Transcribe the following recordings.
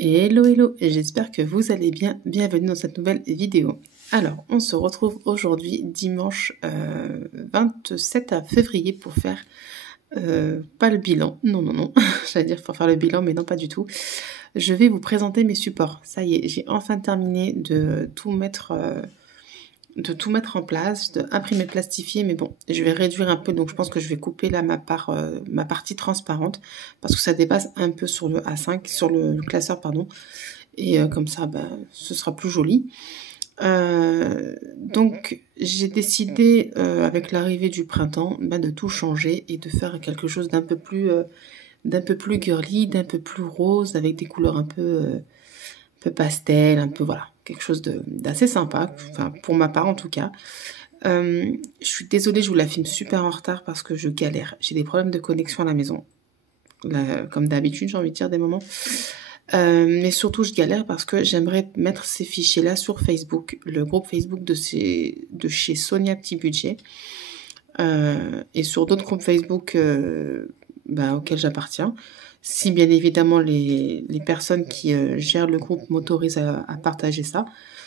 Hello hello, et j'espère que vous allez bien. Bienvenue dans cette nouvelle vidéo. Alors, on se retrouve aujourd'hui dimanche 27 février pour faire pas le bilan, non, j'allais dire pour faire le bilan, mais non pas du tout. Je vais vous présenter mes supports. Ça y est, j'ai enfin terminé de tout mettre en place, d'imprimer, plastifier, mais bon, je vais réduire un peu, donc je pense que je vais couper là ma partie transparente, parce que ça dépasse un peu sur le A5, sur le classeur, pardon, et comme ça, ce sera plus joli. Donc, j'ai décidé, avec l'arrivée du printemps, de tout changer et de faire quelque chose d'un peu plus girly, d'un peu plus rose, avec des couleurs un peu pastel, un peu, voilà, quelque chose d'assez sympa, enfin, pour ma part en tout cas. Je suis désolée, je vous la filme super en retard parce que je galère. J'ai des problèmes de connexion à la maison. Comme d'habitude, j'ai envie de dire des moments. Mais surtout, je galère parce que j'aimerais mettre ces fichiers-là sur Facebook, le groupe Facebook de chez Sonia Petit Budget, et sur d'autres groupes Facebook auxquels j'appartiens. Si bien évidemment les personnes qui gèrent le groupe m'autorisent à partager ça.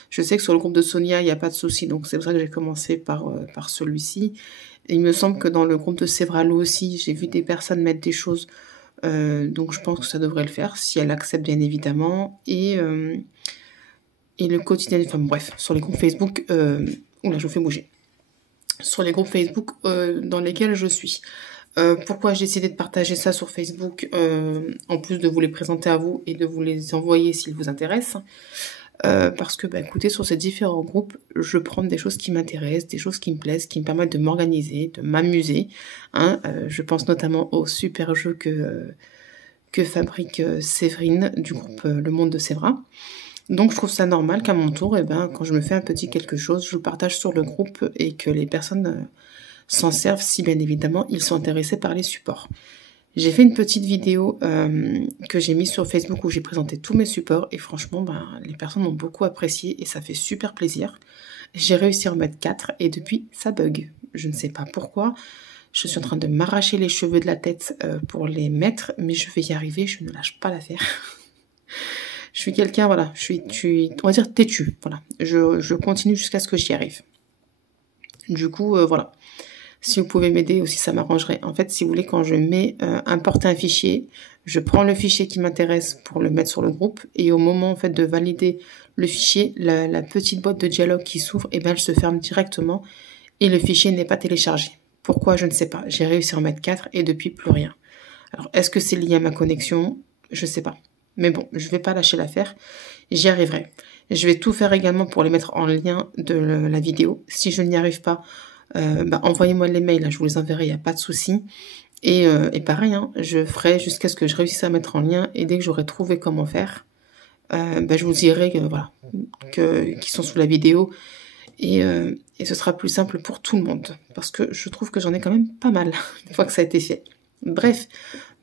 Je sais que sur le groupe de Sonia, il n'y a pas de souci, donc c'est pour ça que j'ai commencé par celui-ci. Et il me semble que dans le groupe de Sévralo aussi, j'ai vu des personnes mettre des choses, donc je pense que ça devrait le faire, si elle accepte bien évidemment. Et le quotidien, enfin bref, sur les groupes Facebook, oula, je vous fais bouger. Sur les groupes Facebook dans lesquels je suis. Pourquoi j'ai décidé de partager ça sur Facebook, en plus de vous les présenter à vous et de vous les envoyer s'ils vous intéressent, parce que, écoutez, sur ces différents groupes, je prends des choses qui m'intéressent, des choses qui me plaisent, qui me permettent de m'organiser, de m'amuser. Je pense notamment au super jeu que fabrique Séverine du groupe Le Monde de Séverin. Donc je trouve ça normal qu'à mon tour, quand je me fais un petit quelque chose, je le partage sur le groupe et que les personnes s'en servent si bien évidemment ils sont intéressés par les supports. J'ai fait une petite vidéo que j'ai mise sur Facebook où j'ai présenté tous mes supports et franchement les personnes ont beaucoup apprécié et ça fait super plaisir. J'ai réussi à en mettre 4 et depuis ça bug. Je ne sais pas pourquoi. Je suis en train de m'arracher les cheveux de la tête pour les mettre, mais je vais y arriver, je ne lâche pas l'affaire. Je suis quelqu'un, voilà, je suis, on va dire têtu, voilà. Je continue jusqu'à ce que j'y arrive. Du coup, voilà. Si vous pouvez m'aider aussi, ça m'arrangerait. En fait, si vous voulez, quand je mets importer un fichier, je prends le fichier qui m'intéresse pour le mettre sur le groupe. Et au moment en fait de valider le fichier, la petite boîte de dialogue qui s'ouvre, elle se ferme directement et le fichier n'est pas téléchargé. Pourquoi? Je ne sais pas. J'ai réussi à en mettre 4 et depuis plus rien. Alors, est-ce que c'est lié à ma connexion? Je sais pas. Mais bon, je vais pas lâcher l'affaire. J'y arriverai. Je vais tout faire également pour les mettre en lien de la vidéo. Si je n'y arrive pas, envoyez-moi les mails, je vous les enverrai, il n'y a pas de souci. Et pareil, je ferai jusqu'à ce que je réussisse à mettre en lien. Et dès que j'aurai trouvé comment faire, je vous dirai qui sont sous la vidéo. Et ce sera plus simple pour tout le monde. Parce que je trouve que j'en ai quand même pas mal, une fois que ça a été fait. Bref,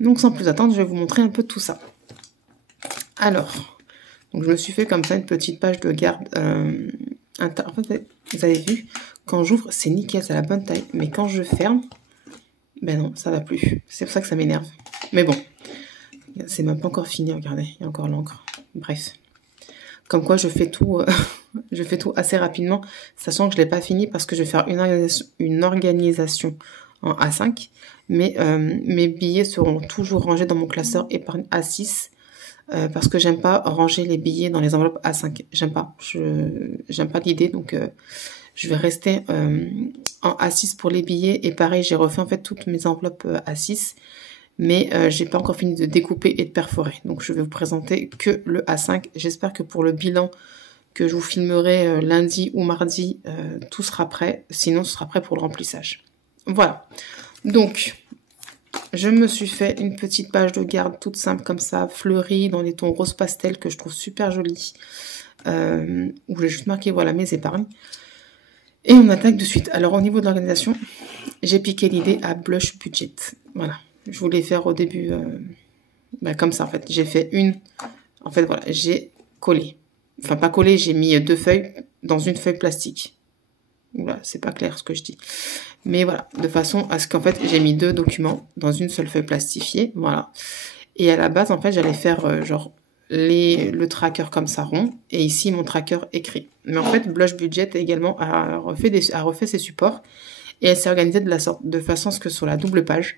donc sans plus attendre, je vais vous montrer un peu tout ça. Alors, donc je me suis fait comme ça une petite page de garde. En fait, vous avez vu, quand j'ouvre, c'est nickel, c'est la bonne taille. Mais quand je ferme, non, ça va plus. C'est pour ça que ça m'énerve. Mais bon, c'est même pas encore fini, regardez, il y a encore l'encre. Bref. Comme quoi, je fais tout assez rapidement, sachant que je l'ai pas fini parce que je vais faire une organisation en A5. Mais mes billets seront toujours rangés dans mon classeur épargne A6. Parce que j'aime pas ranger les billets dans les enveloppes A5. J'aime pas. J'aime pas l'idée, donc je vais rester en A6 pour les billets. Et pareil, j'ai refait en fait toutes mes enveloppes A6, mais j'ai pas encore fini de découper et de perforer. Donc je vais vous présenter que le A5. J'espère que pour le bilan que je vous filmerai lundi ou mardi, tout sera prêt. Sinon, ce sera prêt pour le remplissage. Voilà. Donc, je me suis fait une petite page de garde toute simple comme ça, fleurie, dans les tons rose pastel que je trouve super jolie. Où j'ai juste marqué, voilà, mes épargnes. Et on attaque de suite. Alors, au niveau de l'organisation, j'ai piqué l'idée à Blush Budget. Voilà. Je voulais faire au début, comme ça, en fait. J'ai fait en fait, voilà, j'ai collé. Enfin, pas collé, j'ai mis 2 feuilles dans une feuille plastique. Voilà, c'est pas clair ce que je dis. Mais voilà, de façon à ce qu'en fait, j'ai mis 2 documents dans une seule feuille plastifiée. Voilà. Et à la base, en fait, j'allais faire le tracker comme ça rond et ici mon tracker écrit. Mais en fait, Blush Budget également a refait ses supports et elle s'est organisée de façon à ce que sur la double page,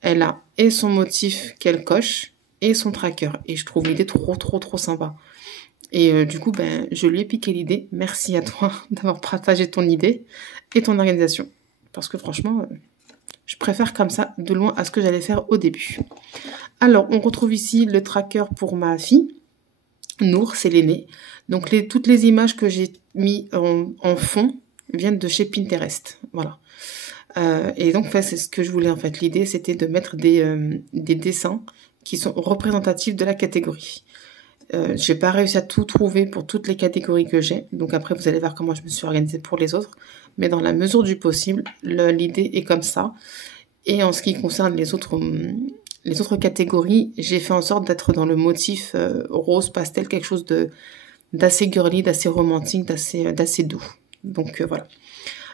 elle a et son motif qu'elle coche et son tracker. Et je trouve l'idée trop sympa. Et du coup, ben, je lui ai piqué l'idée. Merci à toi d'avoir partagé ton idée et ton organisation. Parce que franchement, je préfère comme ça, de loin, à ce que j'allais faire au début. Alors, on retrouve ici le tracker pour ma fille. Nour, c'est l'aînée. Donc, toutes les images que j'ai mis en fond viennent de chez Pinterest. Voilà. Et donc, c'est ce que je voulais en fait. L'idée, c'était de mettre des dessins qui sont représentatifs de la catégorie. J'ai pas réussi à tout trouver pour toutes les catégories que j'ai. Donc après, vous allez voir comment je me suis organisée pour les autres. Mais dans la mesure du possible, l'idée est comme ça. Et en ce qui concerne les autres catégories, j'ai fait en sorte d'être dans le motif rose pastel, quelque chose d'assez girly, d'assez romantique, d'assez doux. Donc voilà.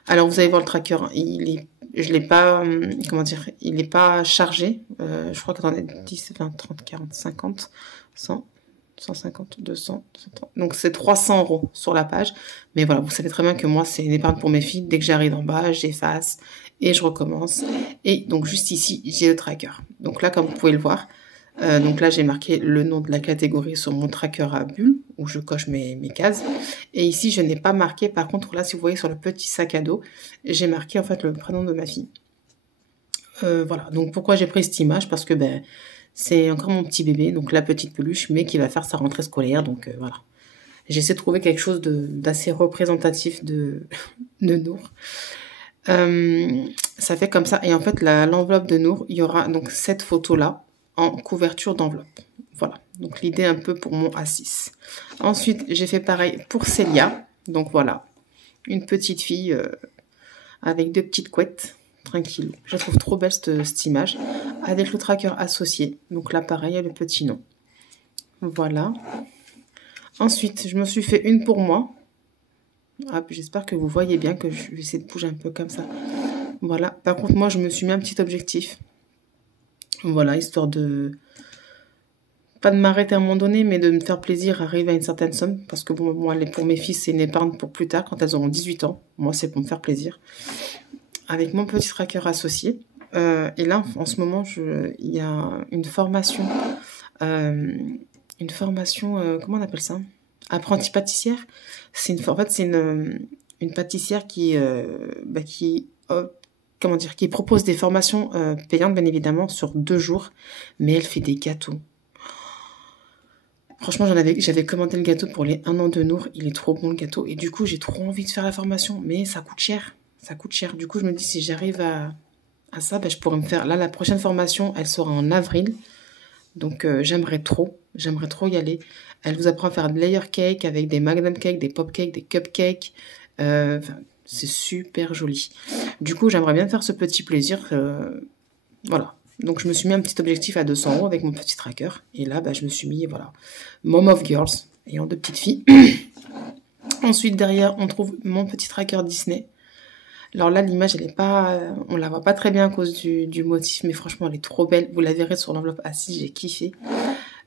Alors vous allez voir le tracker, je l'ai pas, il n'est pas chargé. Je crois que dans les 10, 20, 30, 40, 50, 100, 150, 200, 230. Donc c'est 300 € sur la page. Mais voilà, vous savez très bien que moi, c'est une épargne pour mes filles. Dès que j'arrive en bas, j'efface et je recommence. Et donc juste ici, j'ai le tracker. Donc là, comme vous pouvez le voir, donc là, j'ai marqué le nom de la catégorie sur mon tracker à bulles, où je coche mes cases. Et ici, je n'ai pas marqué, par contre, là, si vous voyez sur le petit sac à dos, j'ai marqué en fait le prénom de ma fille. Voilà, donc pourquoi j'ai pris cette image? Parce que c'est encore mon petit bébé, donc la petite peluche, mais qui va faire sa rentrée scolaire, donc voilà. J'essaie de trouver quelque chose d'assez représentatif de Nour. Ça fait comme ça, et en fait, l'enveloppe de Nour, il y aura donc cette photo-là, en couverture d'enveloppe. Voilà, donc l'idée un peu pour mon A6. Ensuite, j'ai fait pareil pour Célia. Donc voilà, une petite fille avec 2 petites couettes, tranquille. Je la trouve trop belle cette image, avec le tracker associé. Donc là, pareil, il y a le petit nom. Voilà. Ensuite, je me suis fait une pour moi. Ah, j'espère que vous voyez bien que je vais essayer de bouger un peu comme ça. Voilà. Par contre, moi, je me suis mis un petit objectif. Voilà, histoire de... Pas de m'arrêter à un moment donné, mais de me faire plaisir à arriver à une certaine somme. Parce que bon, moi, pour mes filles, c'est une épargne pour plus tard, quand elles auront 18 ans. Moi, c'est pour me faire plaisir. Avec mon petit tracker associé. Et là, en ce moment, il y a une formation. Comment on appelle ça? Apprentie pâtissière. En fait, c'est une pâtissière qui propose des formations payantes, bien évidemment, sur 2 jours. Mais elle fait des gâteaux. Franchement, j'avais commandé le gâteau pour les 1 an de Nour. Il est trop bon, le gâteau. Et du coup, j'ai trop envie de faire la formation. Mais ça coûte cher. Ça coûte cher. Du coup, je me dis, si j'arrive à ça, je pourrais me faire... Là, la prochaine formation, elle sera en avril. Donc, j'aimerais trop y aller. Elle vous apprend à faire de layer cake avec des magnum cakes, des pop cakes, des cupcakes. C'est super joli. Du coup, j'aimerais bien faire ce petit plaisir. Voilà. Donc, je me suis mis un petit objectif à 200 € avec mon petit tracker. Et là, je me suis mis, voilà, Mom of Girls, ayant 2 petites filles. Ensuite, derrière, on trouve mon petit tracker Disney. Alors là, l'image, on la voit pas très bien à cause du motif, mais franchement, elle est trop belle. Vous la verrez sur l'enveloppe A6, j'ai kiffé.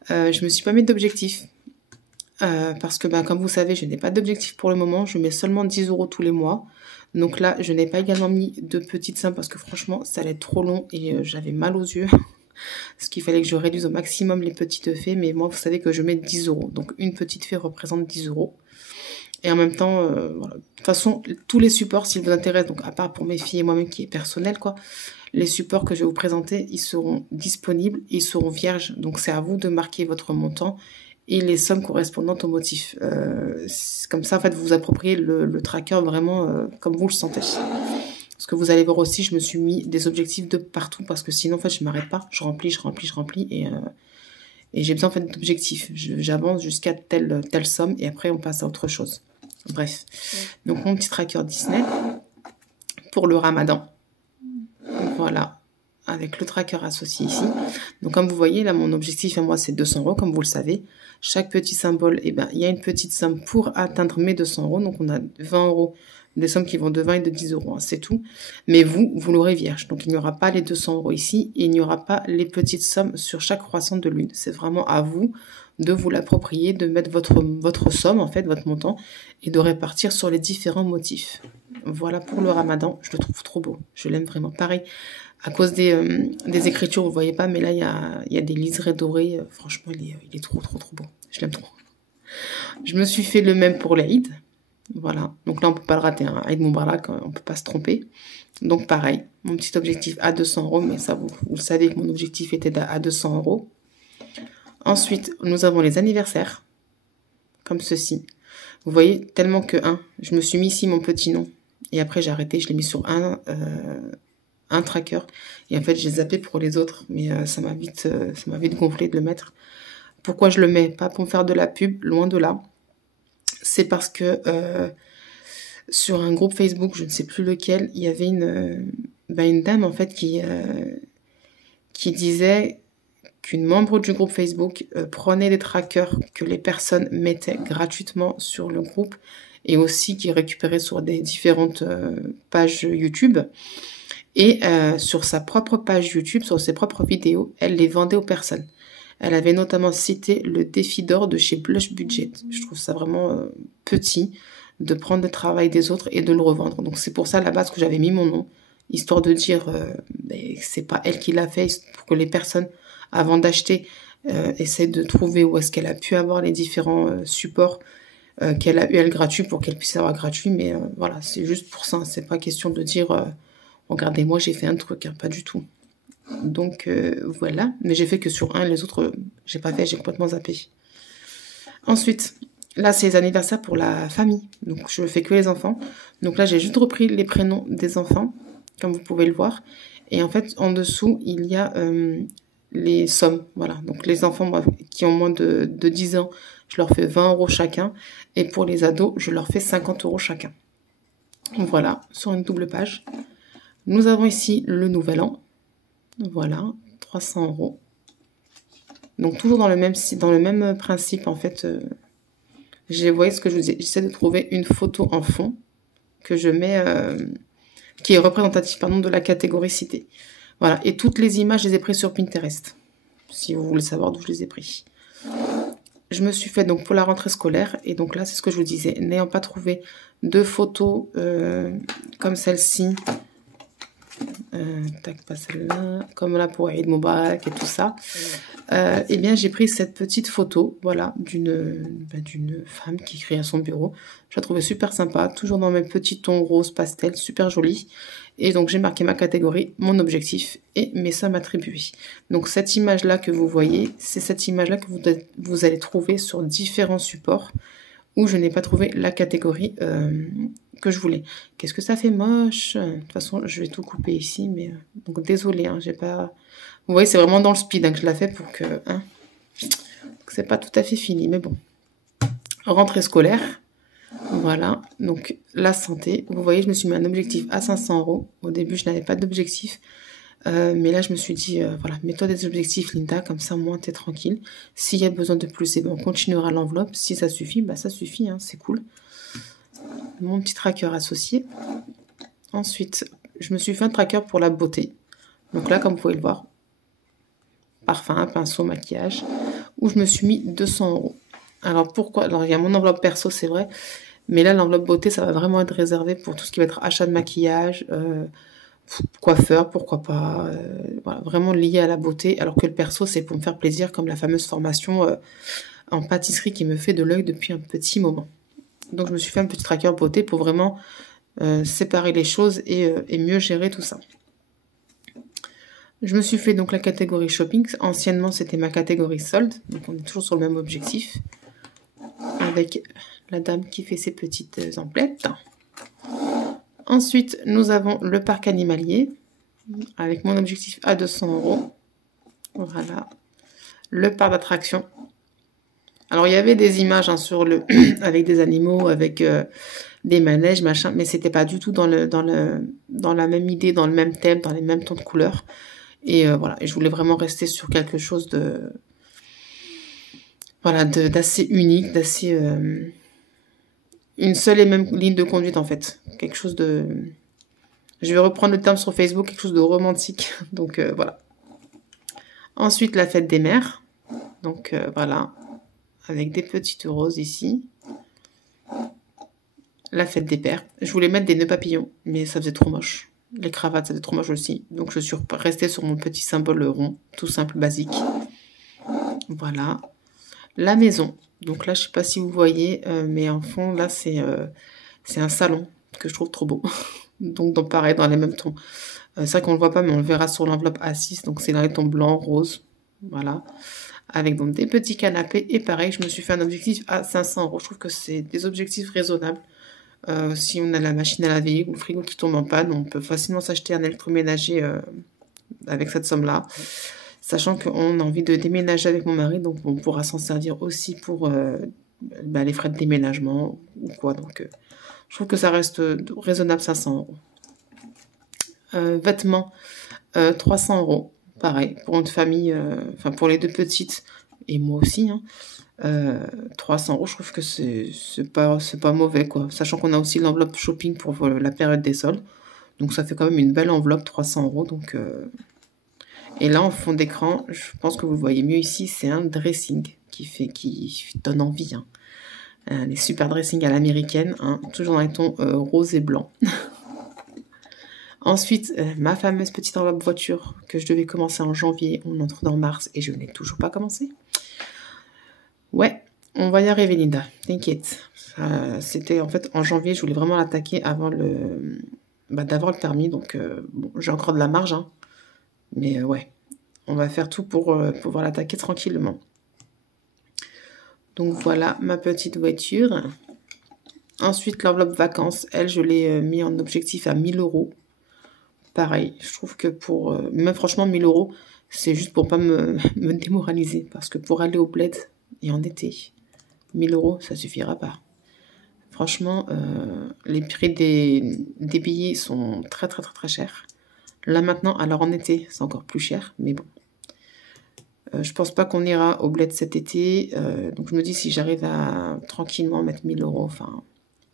Je me suis pas mis d'objectif. Parce que, comme vous savez, je n'ai pas d'objectif pour le moment. Je mets seulement 10 € tous les mois. Donc là, je n'ai pas également mis de petites sommes parce que franchement, ça allait être trop long et j'avais mal aux yeux. Ce qu'il fallait que je réduise au maximum les petites fées. Mais moi, vous savez que je mets 10 €. Donc une petite fée représente 10 €. Et en même temps, voilà. De toute façon, tous les supports, s'ils vous intéressent, donc à part pour mes filles et moi-même qui est personnel, quoi, les supports que je vais vous présenter, ils seront disponibles, ils seront vierges. Donc c'est à vous de marquer votre montant et les sommes correspondantes au motif. Comme ça, en fait, vous vous appropriez le tracker vraiment comme vous le sentez. Parce que vous allez voir aussi, je me suis mis des objectifs de partout parce que sinon, en fait, je m'arrête pas. Je remplis et j'ai besoin en fait d'objectifs. J'avance jusqu'à telle somme et après, on passe à autre chose. Bref. Donc, mon petit tracker Disney pour le Ramadan. Voilà. Avec le tracker associé ici. Donc, comme vous voyez, là, mon objectif à moi, c'est 200 €, comme vous le savez. Chaque petit symbole, il y a une petite somme pour atteindre mes 200 €. Donc, on a 20 €, des sommes qui vont de 20 et de 10 €, hein, c'est tout. Mais vous l'aurez vierge. Donc, il n'y aura pas les 200 € ici et il n'y aura pas les petites sommes sur chaque croissant de lune. C'est vraiment à vous de vous l'approprier, de mettre votre somme, en fait, votre montant, et de répartir sur les différents motifs. Voilà pour le ramadan, je le trouve trop beau, je l'aime vraiment. Pareil, à cause des écritures, vous ne voyez pas, mais là, il y a des liserés dorés, franchement, il est trop beau, je l'aime trop. Je me suis fait le même pour l'Aïd, voilà, donc là, on ne peut pas le rater, hein. Aïd Moubarak, on ne peut pas se tromper. Donc pareil, mon petit objectif à 200 €, mais ça, vous le savez que mon objectif était à 200 €. Ensuite, nous avons les anniversaires, comme ceci. Vous voyez, tellement que je me suis mis ici mon petit nom, et après j'ai arrêté, je l'ai mis sur un tracker, et en fait j'ai zappé pour les autres, mais ça m'a vite gonflé de le mettre. Pourquoi je le mets? Pas pour me faire de la pub, loin de là. C'est parce que sur un groupe Facebook, je ne sais plus lequel, il y avait une dame en fait qui disait qu'une membre du groupe Facebook prenait des trackers que les personnes mettaient gratuitement sur le groupe et aussi qui récupérait sur des différentes pages YouTube. Et sur sa propre page YouTube, sur ses propres vidéos, elle les vendait aux personnes. Elle avait notamment cité le défi d'or de chez Blush Budget. Je trouve ça vraiment petit de prendre le travail des autres et de le revendre. Donc c'est pour ça à la base que j'avais mis mon nom, histoire de dire c'est pas elle qui l'a fait, pour que les personnes, avant d'acheter, essaient de trouver où est-ce qu'elle a pu avoir les différents supports qu'elle a eu elle gratuit pour qu'elle puisse avoir gratuit. Mais voilà, c'est juste pour ça. C'est pas question de dire regardez, moi j'ai fait un truc, pas du tout. Donc voilà, mais j'ai fait que sur un, les autres j'ai pas fait, j'ai complètement zappé. Ensuite, là c'est les anniversaires pour la famille, donc je fais que les enfants. Donc là j'ai juste repris les prénoms des enfants, comme vous pouvez le voir. Et en fait en dessous il y a les sommes, voilà. Donc les enfants qui ont moins de 10 ans, je leur fais 20 € chacun. Et pour les ados, je leur fais 50 € chacun. Voilà, sur une double page. Nous avons ici le nouvel an. Voilà, 300 €. Donc toujours dans le même principe en fait. Vous voyez ce que je vous dis, j'essaie de trouver une photo en fond que je mets, qui est représentative de la catégorie citée. Voilà, et toutes les images, je les ai prises sur Pinterest, si vous voulez savoir d'où je les ai prises. Je me suis fait donc pour la rentrée scolaire, et donc là c'est ce que je vous disais, n'ayant pas trouvé de photos comme celle-ci, pas celle-là, comme là pour Eid Moubarak et tout ça, eh bien j'ai pris cette petite photo, voilà, d'une femme qui écrit à son bureau. Je la trouvais super sympa, toujours dans mes petits tons rose pastel, super jolie. Et donc j'ai marqué ma catégorie, mon objectif et mes sommes attribuées. Donc cette image-là que vous voyez, c'est cette image-là que vous allez trouver sur différents supports où je n'ai pas trouvé la catégorie que je voulais. Qu'est-ce que ça fait moche. De toute façon, je vais tout couper ici, mais donc désolé, j'ai pas. Vous voyez, c'est vraiment dans le speed que je la fais pour que c'est pas tout à fait fini, mais bon. Rentrée scolaire, voilà. Donc la santé, vous voyez, je me suis mis un objectif à 500 €. Au début, je n'avais pas d'objectif. Mais là, je me suis dit, voilà, mets-toi des objectifs, Linda, comme ça, au moins, t'es tranquille. S'il y a besoin de plus, on continuera l'enveloppe. Si ça suffit, ça suffit, c'est cool. Mon petit tracker associé. Ensuite, je me suis fait un tracker pour la beauté. Donc là, comme vous pouvez le voir, parfum, pinceau, maquillage, où je me suis mis 200 €. Alors, pourquoi? Alors, il y a mon enveloppe perso, c'est vrai, mais là, l'enveloppe beauté, ça va vraiment être réservé pour tout ce qui va être achat de maquillage, coiffeur, pourquoi pas, voilà, vraiment lié à la beauté, alors que le perso c'est pour me faire plaisir, comme la fameuse formation en pâtisserie qui me fait de l'œil depuis un petit moment. Donc je me suis fait un petit tracker beauté pour vraiment séparer les choses et mieux gérer tout ça. Je me suis fait donc la catégorie shopping, anciennement c'était ma catégorie solde, donc on est toujours sur le même objectif, avec la dame qui fait ses petites emplettes. Ensuite, nous avons le parc animalier, avec mon objectif à 200 €. Voilà. Le parc d'attractions. Alors, il y avait des images avec des animaux, avec des manèges, machin, mais c'était pas du tout dans la même idée, dans le même thème, dans les mêmes tons de couleurs. Et voilà, et je voulais vraiment rester sur quelque chose d'assez unique, d'assez... une seule et même ligne de conduite en fait. Quelque chose de... Je vais reprendre le terme sur Facebook, quelque chose de romantique. Donc voilà. Ensuite, la fête des mères. Donc voilà. avec des petites roses ici. La fête des pères. Je voulais mettre des nœuds papillons, mais ça faisait trop moche. Les cravates, ça faisait trop moche aussi. Donc je suis restée sur mon petit symbole rond, tout simple, basique. Voilà. La maison. Donc là, je sais pas si vous voyez, mais en fond, là, c'est un salon que je trouve trop beau. Donc pareil, dans les mêmes tons. C'est vrai qu'on ne le voit pas, mais on le verra sur l'enveloppe A6. Donc c'est dans les tons blanc, rose. Voilà. Avec donc des petits canapés. Et pareil, je me suis fait un objectif à 500 €. Je trouve que c'est des objectifs raisonnables. Si on a la machine à laver ou le frigo qui tombe en panne, on peut facilement s'acheter un électroménager avec cette somme-là. Sachant qu'on a envie de déménager avec mon mari, donc on pourra s'en servir aussi pour les frais de déménagement ou quoi. Donc je trouve que ça reste raisonnable, 500 €. Vêtements, 300 €. Pareil, pour une famille, enfin pour les deux petites, et moi aussi, hein, 300 €, je trouve que c'est pas mauvais, quoi. Sachant qu'on a aussi l'enveloppe shopping pour la période des soldes. Donc ça fait quand même une belle enveloppe, 300 €. Donc, et là, en fond d'écran, je pense que vous le voyez mieux ici, c'est un dressing qui donne envie. Hein. Les super dressings à l'américaine, hein, toujours dans les tons rose et blanc. Ensuite, ma fameuse petite enveloppe voiture que je devais commencer en janvier. On entre dans mars et je n'ai toujours pas commencé. Ouais, on va y arriver, Linda. T'inquiète. C'était en fait en janvier, je voulais vraiment l'attaquer avant d'avoir le permis. Donc, bon, j'ai encore de la marge. Hein, mais ouais, on va faire tout pour pouvoir l'attaquer tranquillement. Donc voilà ma petite voiture. Ensuite, l'enveloppe vacances, elle, je l'ai mis en objectif à 1000 €. Pareil, je trouve que même franchement, 1000 €, c'est juste pour pas me démoraliser. Parce que pour aller au bled et en été, 1000 €, ça suffira pas. Franchement, les prix des billets sont très très très très chers. Là maintenant, alors en été, c'est encore plus cher, mais bon. Je pense pas qu'on ira au bled cet été. Donc je me dis si j'arrive à tranquillement mettre 1000 €, enfin,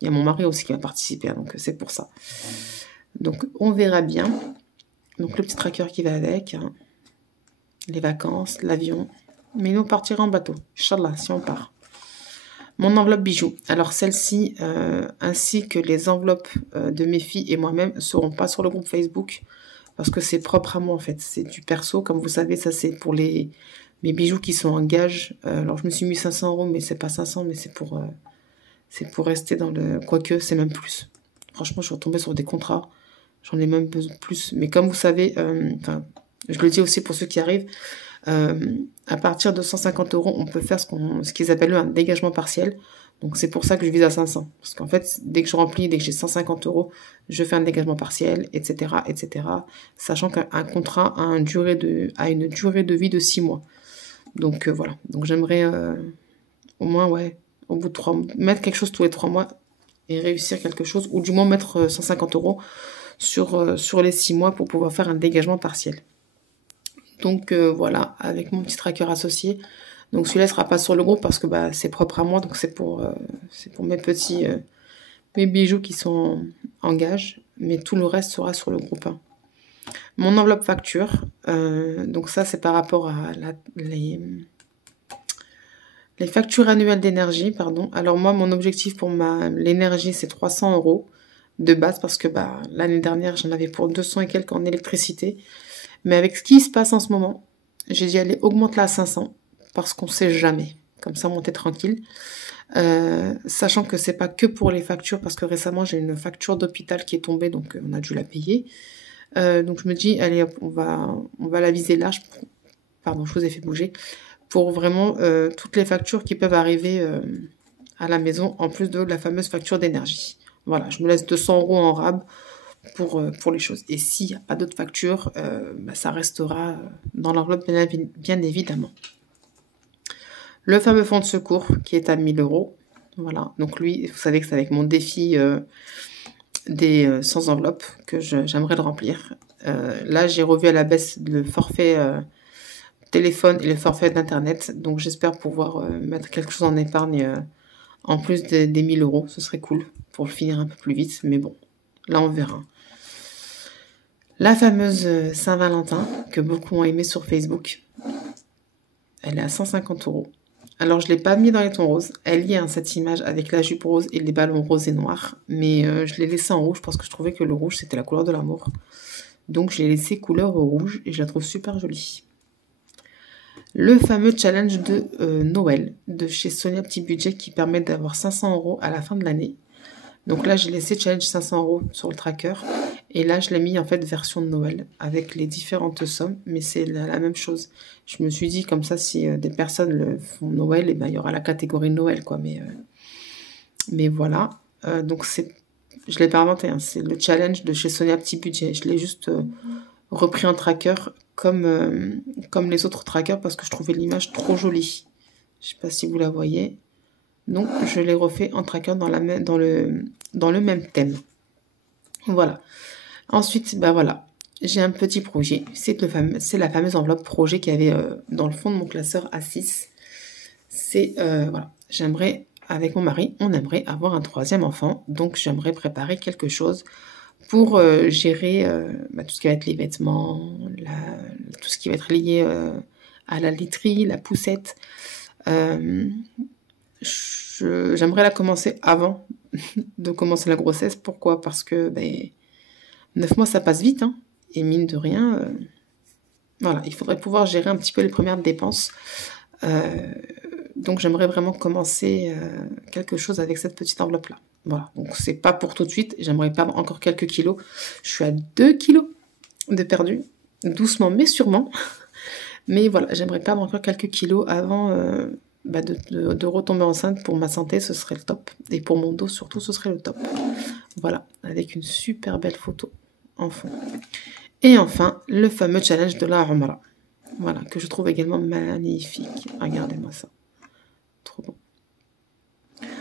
il y a mon mari aussi qui va participer, hein, donc c'est pour ça. Donc on verra bien. Donc le petit tracker qui va avec, hein, les vacances, l'avion. Mais nous on partira en bateau, Inch'Allah, si on part. Mon enveloppe bijoux. Alors celle-ci, ainsi que les enveloppes de mes filles et moi-même, ne seront pas sur le groupe Facebook. Parce que c'est propre à moi en fait. C'est du perso. Comme vous savez, ça c'est pour mes bijoux qui sont en gage. Alors je me suis mis 500 €, mais c'est pas 500, mais c'est pour rester dans le... Quoique, c'est même plus. Franchement, je suis retombée sur des contrats. J'en ai même besoin de plus. Mais comme vous savez, je le dis aussi pour ceux qui arrivent, à partir de 150 €, on peut faire ce qu'ils appellent un dégagement partiel. Donc c'est pour ça que je vise à 500. Parce qu'en fait, dès que je remplis, dès que j'ai 150 €, je fais un dégagement partiel, etc., etc. Sachant qu'un contrat a une durée de vie de 6 mois. Donc voilà. Donc j'aimerais au moins, au bout de 3 mois, mettre quelque chose tous les 3 mois et réussir quelque chose, ou du moins mettre 150 € sur les 6 mois pour pouvoir faire un dégagement partiel. Donc voilà, avec mon petit tracker associé. Donc celui-là ne sera pas sur le groupe parce que c'est propre à moi, donc c'est pour mes petits mes bijoux qui sont en gage, mais tout le reste sera sur le groupe 1. Mon enveloppe facture, donc ça c'est par rapport à les factures annuelles d'énergie, pardon. Alors moi mon objectif pour l'énergie c'est 300 € de base parce que l'année dernière j'en avais pour 200 et quelques en électricité. Mais avec ce qui se passe en ce moment, j'ai dit allez, augmente-la à 500 parce qu'on sait jamais. Comme ça, monter tranquille. Sachant que c'est pas que pour les factures, parce que récemment, j'ai une facture d'hôpital qui est tombée, donc on a dû la payer. Donc je me dis, allez, hop, on va la viser large. Pardon, je vous ai fait bouger. Pour vraiment toutes les factures qui peuvent arriver à la maison, en plus de la fameuse facture d'énergie. Voilà, je me laisse 200 € en rab pour les choses. Et s'il n'y a pas d'autres factures, ça restera dans l'enveloppe bien évidemment. Le fameux fonds de secours qui est à 1000 €. Voilà, donc lui, vous savez que c'est avec mon défi des sans enveloppe que j'aimerais le remplir. Là, j'ai revu à la baisse le forfait téléphone et le forfait d'internet, donc j'espère pouvoir mettre quelque chose en épargne en plus des 1000 €. Ce serait cool pour le finir un peu plus vite, mais bon, là on verra. La fameuse Saint-Valentin, que beaucoup ont aimé sur Facebook, elle est à 150 €. Alors, je ne l'ai pas mis dans les tons roses. Elle y a cette image avec la jupe rose et les ballons roses et noirs. Mais je l'ai laissé en rouge parce que je trouvais que le rouge, c'était la couleur de l'amour. Donc, j'ai laissé couleur rouge et je la trouve super jolie. Le fameux challenge de Noël de chez Sonia Petit Budget qui permet d'avoir 500 € à la fin de l'année. Donc là, j'ai laissé challenge 500 € sur le tracker. Et là, je l'ai mis en fait version de Noël avec les différentes sommes. Mais c'est la même chose. Je me suis dit comme ça, si des personnes le font Noël, et ben, il y aura la catégorie Noël, quoi. Mais voilà. Donc, je ne l'ai pas inventé. Hein. C'est le challenge de chez Sonia Petit Budget. Je l'ai juste repris en tracker comme les autres trackers parce que je trouvais l'image trop jolie. Je ne sais pas si vous la voyez. Donc, je l'ai refait en tracker dans le même thème. Voilà. Ensuite, ben voilà, j'ai un petit projet. C'est la fameuse enveloppe projet qu'il y avait dans le fond de mon classeur A6. C'est, voilà, j'aimerais, avec mon mari, on aimerait avoir un 3e enfant. Donc, j'aimerais préparer quelque chose pour gérer tout ce qui va être les vêtements, tout ce qui va être lié à la literie, la poussette. J'aimerais la commencer avant de commencer la grossesse. Pourquoi? Parce que 9 mois, ça passe vite. Hein, et mine de rien, voilà, il faudrait pouvoir gérer un petit peu les premières dépenses. Donc, j'aimerais vraiment commencer quelque chose avec cette petite enveloppe-là. Voilà, donc c'est pas pour tout de suite. J'aimerais perdre encore quelques kilos. Je suis à 2 kilos de perdu. Doucement, mais sûrement. Mais voilà, j'aimerais perdre encore quelques kilos avant de retomber enceinte. Pour ma santé, ce serait le top. Et pour mon dos, surtout, ce serait le top. Voilà, avec une super belle photo en fond. Et enfin, le fameux challenge de la Umrah. Voilà, que je trouve également magnifique. Regardez-moi ça. Trop bon.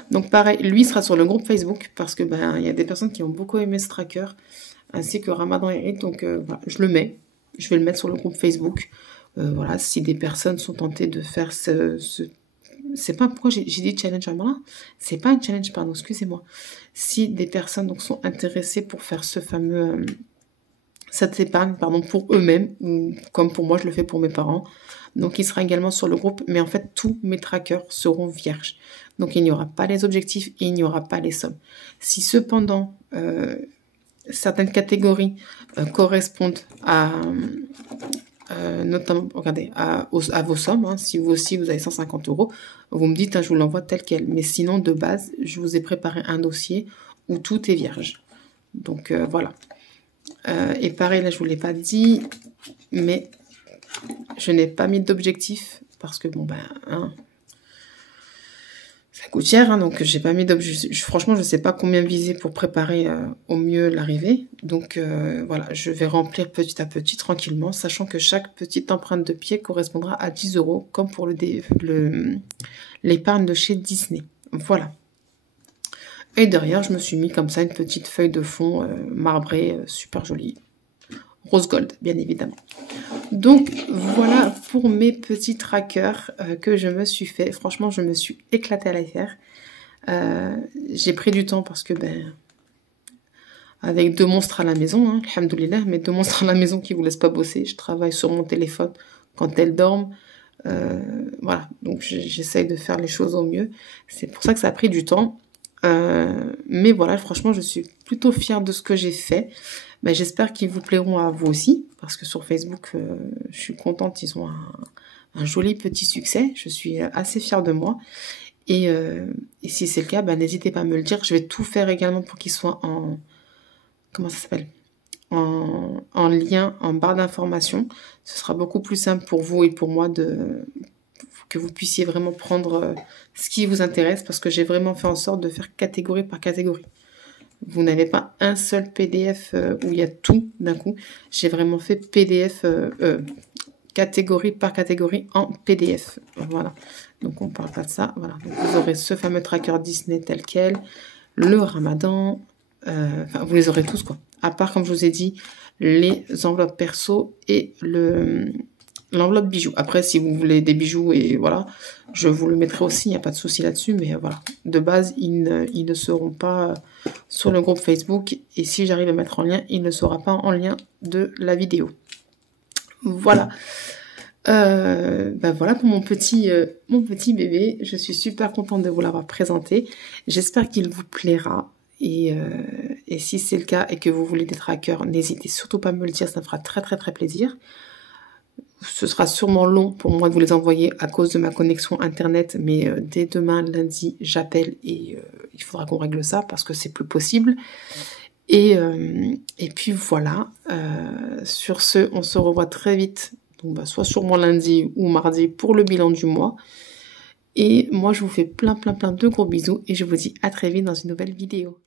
Donc pareil, lui sera sur le groupe Facebook parce que il y a des personnes qui ont beaucoup aimé ce tracker, ainsi que Ramadan Eid. Donc voilà, je le mets. Je vais le mettre sur le groupe Facebook. Voilà, si des personnes sont tentées de faire c'est pas pourquoi j'ai dit challenge Ramadan. C'est pas un challenge, pardon, excusez-moi. Si des personnes donc sont intéressées pour faire cette épargne, pardon, pour eux-mêmes, ou comme pour moi, je le fais pour mes parents. Donc, il sera également sur le groupe. Mais en fait, tous mes trackers seront vierges. Donc, il n'y aura pas les objectifs et il n'y aura pas les sommes. Si cependant, certaines catégories correspondent à... notamment, regardez, à vos sommes. Hein, si vous aussi, vous avez 150 €, vous me dites, hein, je vous l'envoie tel quel. Mais sinon, de base, je vous ai préparé un dossier où tout est vierge. Donc, voilà. Et pareil, là, je ne vous l'ai pas dit, mais je n'ai pas mis d'objectif parce que, ça coûte cher, hein, donc j'ai pas mis d'objectif. Franchement, je ne sais pas combien viser pour préparer au mieux l'arrivée. Donc, voilà, je vais remplir petit à petit, tranquillement, sachant que chaque petite empreinte de pied correspondra à 10 €, comme pour l'épargne de chez Disney. Voilà. Et derrière, je me suis mis comme ça une petite feuille de fond marbrée, super jolie. Rose gold, bien évidemment. Donc, voilà pour mes petits trackers que je me suis fait. Franchement, je me suis éclatée à les faire. J'ai pris du temps parce que, avec 2 monstres à la maison, hein, alhamdoulilah, mais 2 monstres à la maison qui ne vous laissent pas bosser. Je travaille sur mon téléphone quand elles dorment. Voilà, donc j'essaye de faire les choses au mieux. C'est pour ça que ça a pris du temps. Mais voilà, franchement, je suis plutôt fière de ce que j'ai fait. J'espère qu'ils vous plairont à vous aussi, parce que sur Facebook, je suis contente, ils ont un joli petit succès. Je suis assez fière de moi. Et si c'est le cas, n'hésitez pas à me le dire. Je vais tout faire également pour qu'ils soient en... Comment ça s'appelle ? En lien, en barre d'information. Ce sera beaucoup plus simple pour vous et pour moi que vous puissiez vraiment prendre ce qui vous intéresse, parce que j'ai vraiment fait en sorte de faire catégorie par catégorie. Vous n'avez pas un seul PDF où il y a tout d'un coup. J'ai vraiment fait PDF, catégorie par catégorie en PDF. Voilà. Donc, on ne parle pas de ça. Voilà. Donc, vous aurez ce fameux tracker Disney tel quel, le Ramadan. Enfin, vous les aurez tous, quoi. À part, comme je vous ai dit, les enveloppes perso et l'enveloppe bijoux. Après, si vous voulez des bijoux, et voilà, je vous le mettrai aussi, il n'y a pas de souci là-dessus, mais voilà. De base, ils ne seront pas sur le groupe Facebook, et si j'arrive à mettre en lien, il ne sera pas en lien de la vidéo. Voilà. Voilà pour mon petit bébé. Je suis super contente de vous l'avoir présenté. J'espère qu'il vous plaira. Et si c'est le cas et que vous voulez des trackers, n'hésitez surtout pas à me le dire, ça me fera très très très plaisir. Ce sera sûrement long pour moi de vous les envoyer à cause de ma connexion internet, mais dès demain lundi, j'appelle et il faudra qu'on règle ça parce que c'est plus possible. Et puis voilà, sur ce, on se revoit très vite, donc soit sûrement lundi ou mardi pour le bilan du mois. Et moi, je vous fais plein de gros bisous et je vous dis à très vite dans une nouvelle vidéo.